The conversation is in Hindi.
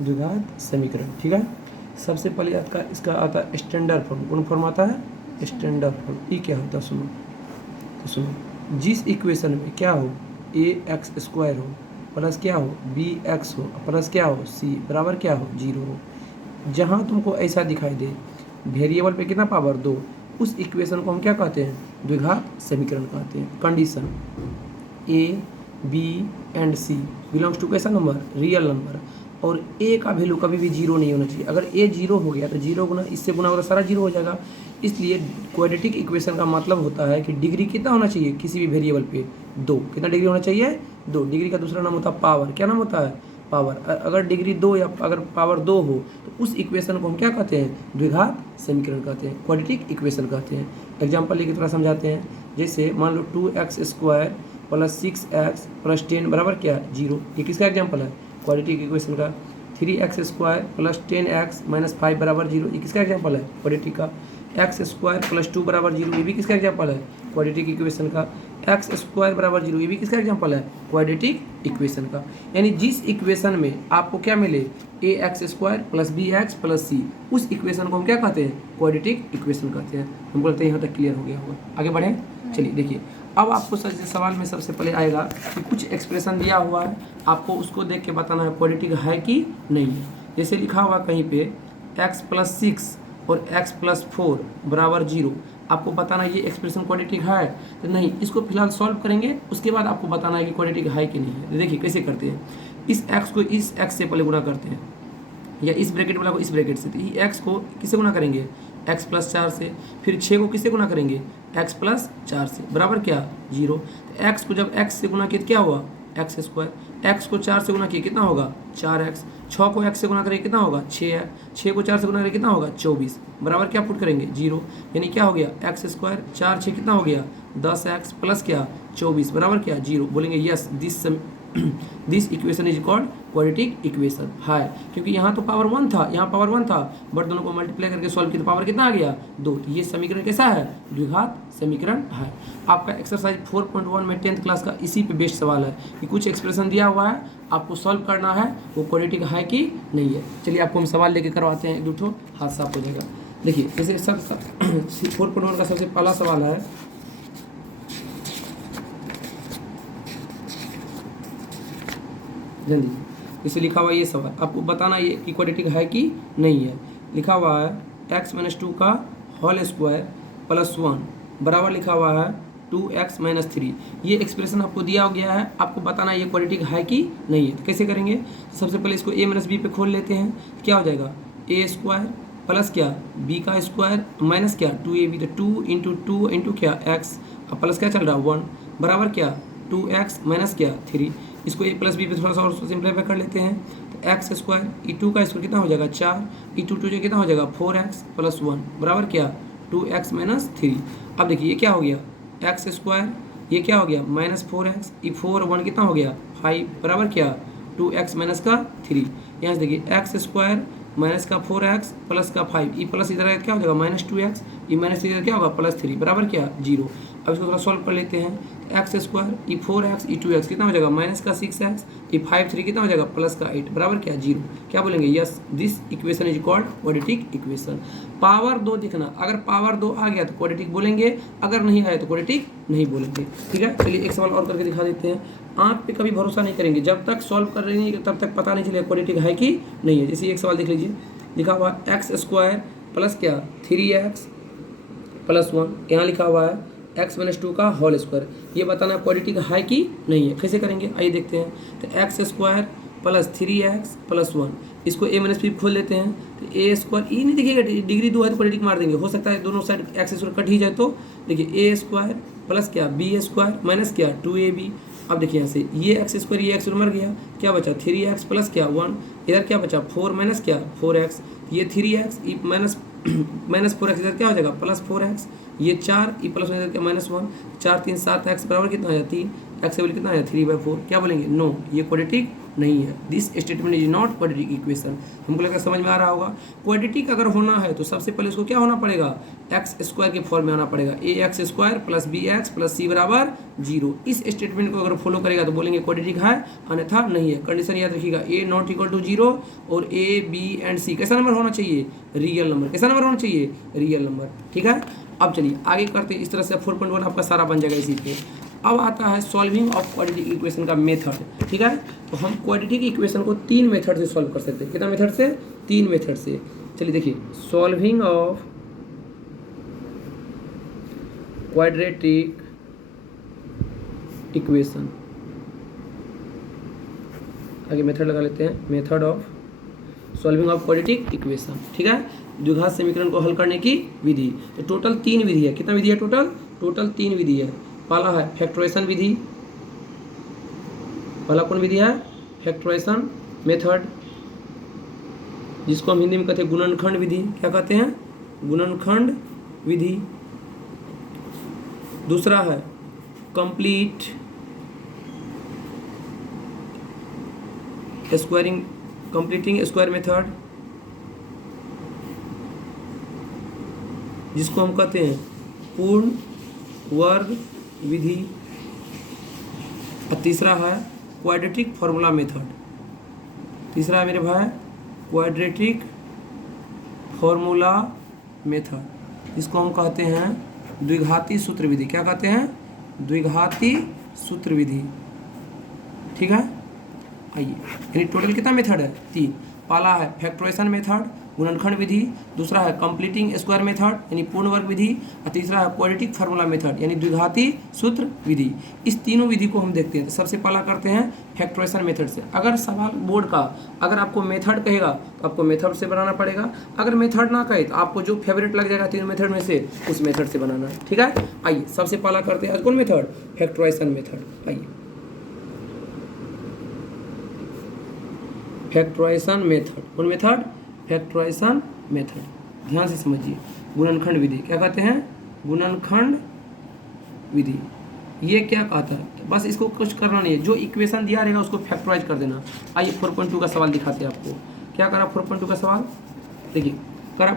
द्विघात समीकरण। ठीक है, सबसे पहले आपका इसका आता है स्टैंडर्ड फॉर्म। कौन फॉर्म आता है? Standard form. ये क्या होता है सुनो, तो सुनो, जिस इक्वेशन में क्या हो ए एक्स स्क्वायर हो प्लस क्या हो बी एक्स हो प्लस क्या हो सी बराबर क्या हो 0 हो, जहाँ तुमको ऐसा दिखाई दे वेरिएबल पे कितना पावर 2, उस इक्वेशन को हम क्या कहते हैं? द्विघात समीकरण कहते हैं। Condition A B and C belongs to कैसा नंबर? Real number. और ए का वैल्यू कभी भी 0 नहीं होना चाहिए। अगर ए 0 हो गया तो 0 गुना इससे गुना होगा सारा 0 हो जाएगा। इसलिए क्वाड्रेटिक इक्वेशन का मतलब होता है कि डिग्री कितना होना चाहिए किसी भी वेरिएबल पे? 2। कितना डिग्री होना चाहिए? 2। डिग्री का दूसरा नाम होता है पावर। क्या नाम होता है? पावर। अगर डिग्री 2 या अगर पावर 2 हो तो उस इक्वेशन को हम क्या कहते हैं? द्विघात समीकरण कहते हैं, क्वाड्रेटिक इक्वेशन कहते हैं। एग्जाम्पल लेके थोड़ा समझाते हैं। जैसे मान लो 2x² प्लस 6x प्लस 10 बराबर क्या है? 0। ये किसका एग्जाम्पल है? क्वाड्रेटिक इक्वेशन का। 3x² प्लस 10x माइनस 5 बराबर 0। ये किसका एग्जाम्पल है? क्वाड्रेटिक का। x² प्लस 2 बराबर 0। ये भी किसका एग्जाम्पल है? क्वाड्रेटिक इक्वेशन का। x² बराबर 0। ये भी किसका एग्जाम्पल है? क्वाड्रेटिक इक्वेशन का। यानी जिस इक्वेशन में आपको क्या मिले ax² plus bx plus c, उस इक्वेशन को हम क्या कहते हैं? क्वाड्रेटिक इक्वेशन कहते हैं। हमको लगता है यहाँ तक क्लियर हो गया होगा। आगे बढ़ें। चलिए देखिए, अब आपको सवाल में सबसे पहले आएगा कि कुछ एक्सप्रेशन दिया हुआ है, आपको उसको देख के बताना है क्वाड्रेटिक है कि नहीं है। जैसे लिखा हुआ कहीं पे x प्लस 6 और x प्लस 4 बराबर 0, आपको बताना ये एक्सप्रेशन क्वाड्रेटिक है तो नहीं। इसको फिलहाल सॉल्व करेंगे, उसके बाद आपको बताना है कि क्वाड्रेटिक है कि नहीं है। देखिए कैसे करते हैं, इस x को इस x से पहले गुणा करते हैं, या इस ब्रैकेट वाला को इस ब्रैकेट से। तो ये x को किससे गुणा करेंगे? x प्लस 4 से। फिर 6 को किससे गुणा करेंगे? x प्लस 4 से बराबर क्या? 0। तो x को जब x से गुणा किया तो क्या हुआ? x²। x को 4 से गुणा किया कितना होगा? 4x। 6 को x से गुणा करेंगे कितना होगा? 6 है। 6 को 4 से गुणा करेंगे कितना होगा? 24 बराबर क्या पुट करेंगे? 0। यानी क्या हो गया? x² 4 6 कितना हो गया? 10x प्लस क्या? 24 बराबर क्या? 0। बोलेंगे yes this equation is called quadratic equation है, क्योंकि यहाँ तो पावर 1 था, यहाँ पावर 1 था, बट दोनों को मल्टीप्लाई करके सॉल्व किया तो पावर कितना आ गया? 2। तो ये समीकरण कैसा है? द्विघात समीकरण है। आपका एक्सरसाइज 4.1 में 10th क्लास का इसी पे बेस्ड सवाल है कि कुछ एक्सप्रेशन दिया हुआ है, आपको सॉल्व करना है वो क्वाड्रेटिक है कि नहीं है। चलिए आपको हम सवाल लेके करवाते हैं, एक दो हाथ साफ हो जाएगा। देखिए जैसे 4.1 का सबसे पहला सवाल है, जल्दी। इसे लिखा हुआ ये सवाल आपको बताना ये कि क्वाड्रेटिक है कि नहीं है। लिखा हुआ है x-2 का होल स्क्वायर प्लस 1 बराबर लिखा हुआ है 2x माइनस 3। ये एक्सप्रेशन आपको दिया गया है, आपको बताना ये क्वाड्रेटिक है कि नहीं है। तो कैसे करेंगे? सबसे पहले इसको a माइनस बी पे खोल लेते हैं। तो क्या हो जाएगा? a² प्लस क्या b का स्क्वायर माइनस क्या 2ab, तो 2 इंटू 2 इंटू क्या x, अब प्लस क्या चल रहा है 1 बराबर क्या 2x माइनस क्या 3। इसको a प्लस बी पे थोड़ा सा और सिंप्लीफाई कर लेते हैं। तो x² e2 का स्क्वायर कितना हो जाएगा 4, e2 जो कितना हो जाएगा 4x प्लस 1 बराबर क्या 2x माइनस 3। अब देखिए ये क्या हो गया x², ये क्या हो गया माइनस 4x, e4 1 कितना हो गया 5 बराबर क्या 2x माइनस का 3। यहाँ से देखिए x² माइनस का 4x प्लस का 5, ई प्लस इधर क्या हो जाएगा माइनस 2x, ई माइनस इधर क्या होगा प्लस 3 बराबर क्या 0। अब इसको थोड़ा सॉल्व कर लेते हैं। x² ई 4x ई 2x कितना हो जाएगा माइनस का 6x, ई 5 3 कितना हो जाएगा प्लस का 8 बराबर क्या 0। क्या बोलेंगे? Yes this equation is called quadratic equation. Power 2 दिखना, अगर पावर 2 आ गया तो क्वाड्रेटिक बोलेंगे, अगर नहीं आया तो क्वाड्रेटिक नहीं बोलेंगे। ठीक है, चलिए एक सवाल और करके दिखा देते हैं। आँख पे कभी भरोसा नहीं करेंगे, जब तक सॉल्व कर रहे नहीं तब तक पता नहीं चलेगा क्वाड्रेटिक है कि नहीं है। जैसे एक सवाल देख लीजिए, लिखा हुआ x² प्लस क्या 3x प्लस 1, यहाँ लिखा हुआ है x-2 का होल स्क्वायर। ये बताना क्वाड्रेटिक है कि नहीं है। कैसे करेंगे आइए देखते हैं। तो x² प्लस 3x प्लस 1, इसको a माइनस बी खोल लेते हैं। तो a² ई नहीं दिखेगा, डिग्री 2 है तो क्वाड्रेटिक मार देंगे, हो सकता है दोनों साइड x² कट ही जाए। तो देखिए a² प्लस क्या b² माइनस क्या 2ab। अब देखिए यहाँ से ये x² ये x मर गया, क्या बचा 3x प्लस क्या 1, इधर क्या बचा 4 माइनस क्या 4x, ये 3x माइनस माइनस 4x इधर क्या हो जाएगा प्लस 4x, ये 4 ई प्लस इधर क्या माइनस 1, 4 3 7x बराबर कितना हो जाएगा 3, x से कितना आया 3/4। क्या बोलेंगे? नो, ये क्वाड्रेटिक नहीं है। This statement is not quadratic equation. हमको लगता है समझ में आ रहा होगा। क्वाड्रेटिक अगर होना है तो सबसे पहले उसको क्या होना पड़ेगा, एक्स स्क्वायर के फॉर्म में आना पड़ेगा, A x square plus B x plus C बराबर 0। इस स्टेटमेंट को अगर फॉलो करेगा तो बोलेंगे क्वाड्रेटिक है, अन्यथा नहीं है। कंडीशन याद रखिएगा, ए नॉट इक्वल टू 0 और ए बी एंड सी कैसा नंबर होना चाहिए, रियल नंबर। कैसा नंबर होना चाहिए, रियल नंबर। ठीक है, अब चलिए आगे करते हैं। इस तरह से 4.1 आपका सारा बन जाएगा इसी पे। अब आता है सॉल्विंग ऑफ क्वाड्रेटिक इक्वेशन का मेथड। ठीक है, तो हम क्वाड्रेटिक इक्वेशन को 3 मेथड से सॉल्व कर सकते हैं। कितना मेथड से, 3 मेथड से। चलिए देखिए, सॉल्विंग ऑफ क्वाड्रेटिक इक्वेशन, आगे मेथड लगा लेते हैं, method of solving of quadratic equation. ठीक है, द्विघात समीकरण को हल करने की विधि। तो टोटल 3 विधि है। कितना विधि है टोटल 3 विधि है। पहला है फैक्टराइजेशन विधि, पहला कौन विधि है, फैक्टराइजेशन मेथड, जिसको हम हिंदी में कहते हैं गुणनखंड विधि। क्या कहते हैं, गुणनखंड विधि। दूसरा है complete squaring, completing square method, जिसको हम कहते हैं पूर्ण वर्ग विधि। और तीसरा है क्वाड्रेटिक फार्मूला मेथड। तीसरा है मेरे भाई क्वाड्रेटिक फार्मूला मेथड, जिसको हम कहते हैं द्विघाती सूत्र विधि। क्या कहते हैं, द्विघाती सूत्र विधि। ठीक है, आइए, यानी टोटल कितना मेथड है, 3। पहला है फैक्टराइजेशन मेथड, गुणनखंड विधि। दूसरा है कंप्लीटिंग स्क्वायर मेथड यानी पूर्ण वर्ग विधि। और तीसरा है क्वाड्रेटिक फार्मूला मेथड यानी द्विघाती सूत्र विधि। इस तीनों विधि को हम देखते हैं। तो सबसे पहला करते हैं फैक्टराइजेशन मेथड से। अगर सवाल बोर्ड का अगर आपको मेथड कहेगा तो आपको मेथड से बनाना पड़ेगा। अगर मेथड ना कहे तो आपको जो फेवरेट लग जाएगा 3 मेथड में से उस मेथड से बनाना है। ठीक है, आइए सबसे पहला करते हैं कौन मेथड, फैक्टराइजेशन मेथड। आइए, फैक्टराइजेशन मेथड, कौन मेथड, फैक्टराइजेशन मेथड। ध्यान से समझिए, गुणनखंड विधि। क्या कहते हैं, गुणनखंड विधि। ये क्या कहता है, बस इसको कुछ करना नहीं है, जो इक्वेशन दिया रहेगा उसको फैक्टराइज कर देना। आइए 4.2 का सवाल दिखाते हैं आपको। क्या करा 4.2 का सवाल, देखिए करा